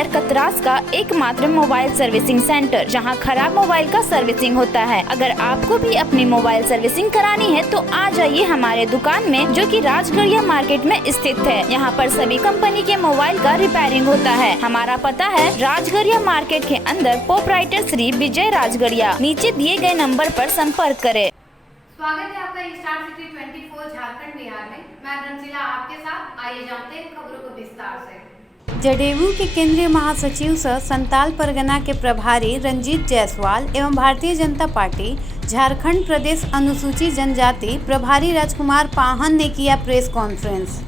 शहर कतरास का एकमात्र मोबाइल सर्विसिंग सेंटर, जहां खराब मोबाइल का सर्विसिंग होता है। अगर आपको भी अपनी मोबाइल सर्विसिंग करानी है तो आ जाइए हमारे दुकान में, जो कि राजगढ़िया मार्केट में स्थित है। यहाँ पर सभी कंपनी के मोबाइल का रिपेयरिंग होता है। हमारा पता है राजगढ़िया मार्केट के अंदर, प्रोपराइटर श्री विजय राजगढ़िया। नीचे दिए गए नंबर पर संपर्क करें। स्वागत है आपका स्टार सिटी 24 झारखंड बिहार में। मैं रंजीला आपके साथ। आइए जानते हैं खबरों को विस्तार से। जदयू के केंद्रीय महासचिव सह संताल परगना के प्रभारी रंजीत जायसवाल एवं भारतीय जनता पार्टी झारखंड प्रदेश अनुसूचित जनजाति प्रभारी राजकुमार पाहन ने किया प्रेस कॉन्फ्रेंस।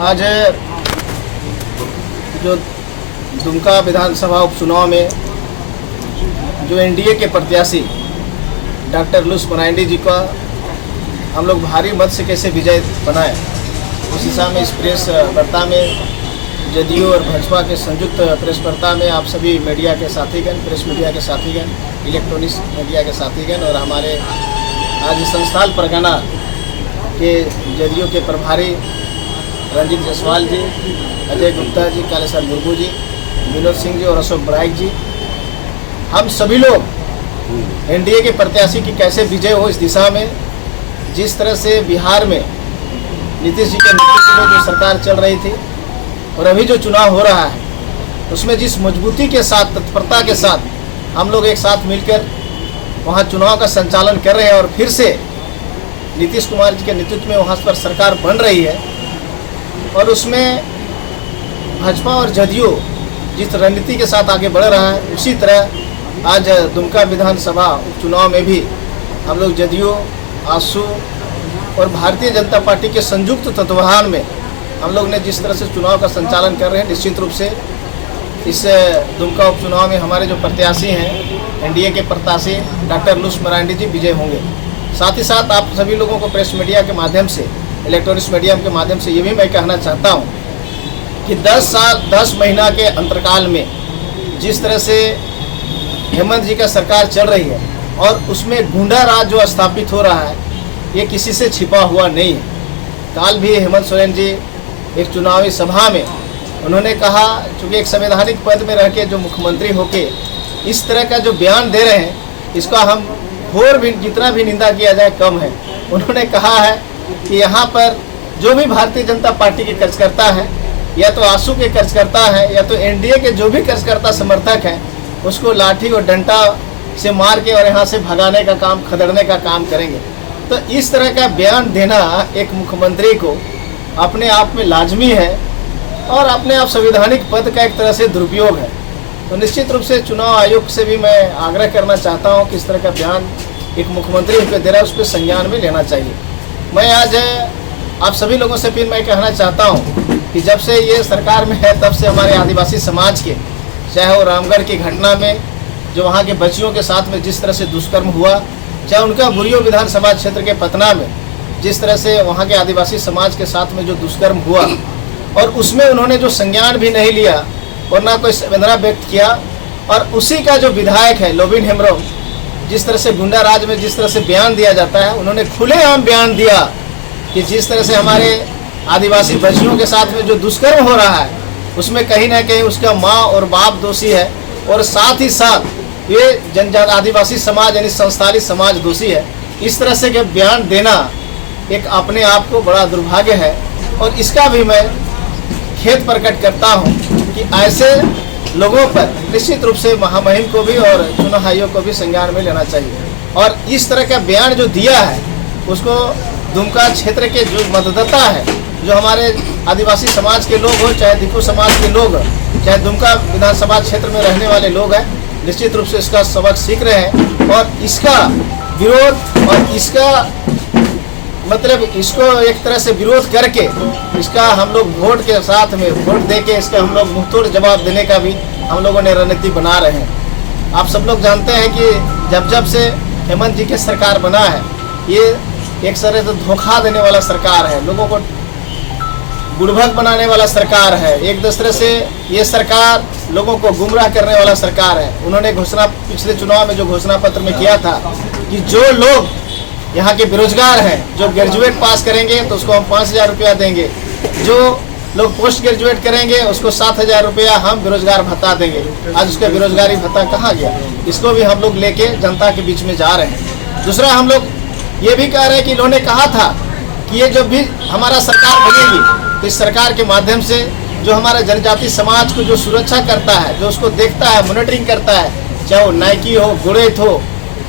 आज जो दुमका विधानसभा उपचुनाव में जो एनडीए के प्रत्याशी डॉक्टर लुस मरांडी जी का हम लोग भारी मत से कैसे विजय बनाए, उस हिसाब में इस प्रेस वार्ता में जदयू और भाजपा के संयुक्त प्रेस वार्ता में आप सभी मीडिया के साथीगण, प्रेस मीडिया के साथीगण, इलेक्ट्रॉनिक्स मीडिया के साथीगण और हमारे आज संस्थान परगना के जदयू के प्रभारी रंजीत जायसवाल जी, अजय गुप्ता जी, कालेसर मुर्मू जी, विनोद सिंह जी और अशोक बराइक जी, हम सभी लोग एनडीए के प्रत्याशी की कैसे विजय हो इस दिशा में, जिस तरह से बिहार में नीतीश जी के नेतृत्व में जो सरकार चल रही थी और अभी जो चुनाव हो रहा है उसमें जिस मजबूती के साथ, तत्परता के साथ हम लोग एक साथ मिलकर वहाँ चुनाव का संचालन कर रहे हैं और फिर से नीतीश कुमार जी के नेतृत्व में वहाँ पर सरकार बन रही है और उसमें भाजपा और जदयू जिस रणनीति के साथ आगे बढ़ रहा है, उसी तरह आज दुमका विधानसभा उपचुनाव में भी हम लोग जदयू, आसू और भारतीय जनता पार्टी के संयुक्त तत्वावधान में हम लोग ने जिस तरह से चुनाव का संचालन कर रहे हैं, निश्चित रूप से इस दुमका उपचुनाव में हमारे जो प्रत्याशी हैं, एनडीए के प्रत्याशी डॉक्टर लुस मरांडी जी विजय होंगे। साथ ही साथ आप सभी लोगों को प्रेस मीडिया के माध्यम से, इलेक्ट्रॉनिक्स मीडिया के माध्यम से ये भी मैं कहना चाहता हूँ कि 10 महीना के अंतरकाल में जिस तरह से हेमंत जी का सरकार चल रही है और उसमें गुंडा राज जो स्थापित हो रहा है, ये किसी से छिपा हुआ नहीं है। काल भी हेमंत सोरेन जी एक चुनावी सभा में उन्होंने कहा, चूँकि एक संवैधानिक पद में रह के जो मुख्यमंत्री होके इस तरह का जो बयान दे रहे हैं, इसका हम और भी जितना भी निंदा किया जाए कम है। उन्होंने कहा है कि यहाँ पर जो भी भारतीय जनता पार्टी के कार्यकर्ता है, या तो आसू के कार्यकर्ता है, या तो एनडीए के जो भी कार्यकर्ता समर्थक हैं, उसको लाठी और डंडा से मार के और यहाँ से भगाने का काम, खदेड़ने का काम करेंगे। तो इस तरह का बयान देना एक मुख्यमंत्री को अपने आप में लाजमी है और अपने आप संवैधानिक पद का एक तरह से दुरुपयोग है। तो निश्चित रूप से चुनाव आयोग से भी मैं आग्रह करना चाहता हूँ कि इस तरह का बयान एक मुख्यमंत्री उस पर दे रहा है, उस पर संज्ञान में लेना चाहिए। मैं आज आप सभी लोगों से फिर मैं कहना चाहता हूँ कि जब से ये सरकार में है, तब से हमारे आदिवासी समाज के, चाहे वो रामगढ़ की घटना में जो वहाँ के बच्चियों के साथ में जिस तरह से दुष्कर्म हुआ, चाहे उनका बुरियो विधानसभा क्षेत्र के पतना में जिस तरह से वहाँ के आदिवासी समाज के साथ में जो दुष्कर्म हुआ और उसमें उन्होंने जो संज्ञान भी नहीं लिया और ना कोई संवेदना व्यक्त किया, और उसी का जो विधायक है लोबिन हेम्ब्रम, जिस तरह से गुंडा राज में जिस तरह से बयान दिया जाता है, उन्होंने खुलेआम बयान दिया कि जिस तरह से हमारे आदिवासी बच्चियों के साथ में जो दुष्कर्म हो रहा है उसमें कहीं ना कहीं उसका माँ और बाप दोषी है और साथ ही साथ ये जनजाति आदिवासी समाज यानी संस्थालित समाज दोषी है। इस तरह से बयान देना एक अपने आप को बड़ा दुर्भाग्य है और इसका भी मैं खेद प्रकट करता हूँ कि ऐसे लोगों पर निश्चित रूप से महामहिम को भी और चुनाव आयोग को भी संज्ञान में लेना चाहिए। और इस तरह का बयान जो दिया है उसको दुमका क्षेत्र के जो मतदाता है, जो हमारे आदिवासी समाज के लोग हो, चाहे दिकू समाज के लोग, चाहे दुमका विधानसभा क्षेत्र में रहने वाले लोग हैं, निश्चित रूप से इसका सबक सीख रहे हैं और इसका विरोध और इसका मतलब इसको एक तरह से विरोध करके इसका हम लोग वोट के साथ में वोट दे के इसका हम लोग मुंहतोड़ जवाब देने का भी हम लोगों ने रणनीति बना रहे हैं। आप सब लोग जानते हैं कि जब से हेमंत जी की सरकार बना है, ये एक तरह से धोखा देने वाला सरकार है, लोगों को बुड़भक बनाने वाला सरकार है, एक दूसरे से ये सरकार लोगों को गुमराह करने वाला सरकार है। उन्होंने घोषणा पिछले चुनाव में जो घोषणा पत्र में किया था कि जो लोग यहाँ के बेरोजगार हैं, जो ग्रेजुएट पास करेंगे तो उसको हम 5,000 रुपया देंगे, जो लोग पोस्ट ग्रेजुएट करेंगे, उसको 7,000 रुपया हम बेरोजगार भत्ता देंगे। आज उसका बेरोजगारी भत्ता कहाँ गया? इसको भी हम लोग लेके जनता के बीच में जा रहे हैं। दूसरा, हम लोग ये भी कह रहे हैं कि इन्होंने कहा था कि ये जब भी हमारा सरकार बनेगी तो इस सरकार के माध्यम से जो हमारे जनजाति समाज को जो सुरक्षा करता है, जो उसको देखता है, मॉनिटरिंग करता है, चाहे वो नायकी हो, गुड़ेत हो,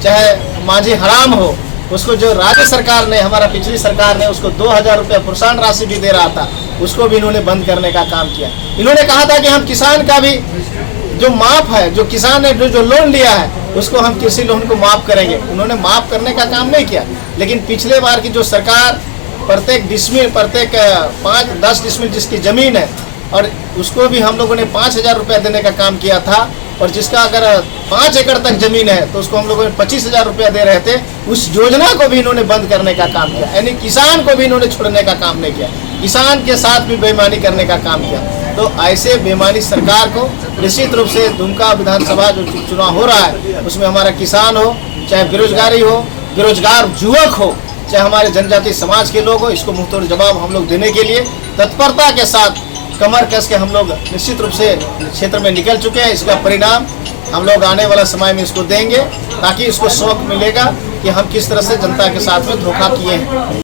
चाहे माझी हराम हो, उसको जो राज्य सरकार ने, हमारा पिछली सरकार ने उसको 2,000 रुपया प्रोत्साहन राशि भी दे रहा था, उसको भी इन्होंने बंद करने का काम किया। इन्होंने कहा था कि हम किसान का भी जो माफ है, जो किसान ने जो लोन लिया है उसको हम कृषि लोन को माफ करेंगे। उन्होंने माफ करने का काम नहीं किया। लेकिन पिछले बार की जो सरकार प्रत्येक डिसमिल, प्रत्येक 5-10 डिसमिल जिसकी ज़मीन है और उसको भी हम लोगों ने 5,000 रुपया देने का काम किया था, और जिसका अगर 5 एकड़ तक जमीन है तो उसको हम लोगों ने 25,000 रुपया दे रहे थे। उस योजना को भी इन्होंने बंद करने का काम किया, यानी किसान को भी इन्होंने छोड़ने का काम नहीं किया, किसान के साथ भी बेईमानी करने का काम किया। तो ऐसे बेईमानी सरकार को निश्चित रूप से दुमका विधानसभा जो चुनाव हो रहा है उसमें हमारा किसान हो, चाहे बेरोजगारी हो, बेरोजगार युवक हो, चाहे हमारे जनजाति समाज के लोग हो, इसको मुंहतोड़ जवाब हम लोग देने के लिए तत्परता के साथ कमर कस के हम लोग निश्चित रूप से क्षेत्र में निकल चुके हैं। इसका परिणाम हम लोग आने वाला समय में इसको देंगे, ताकि इसको शौक मिलेगा कि हम किस तरह से जनता के साथ में धोखा किए हैं।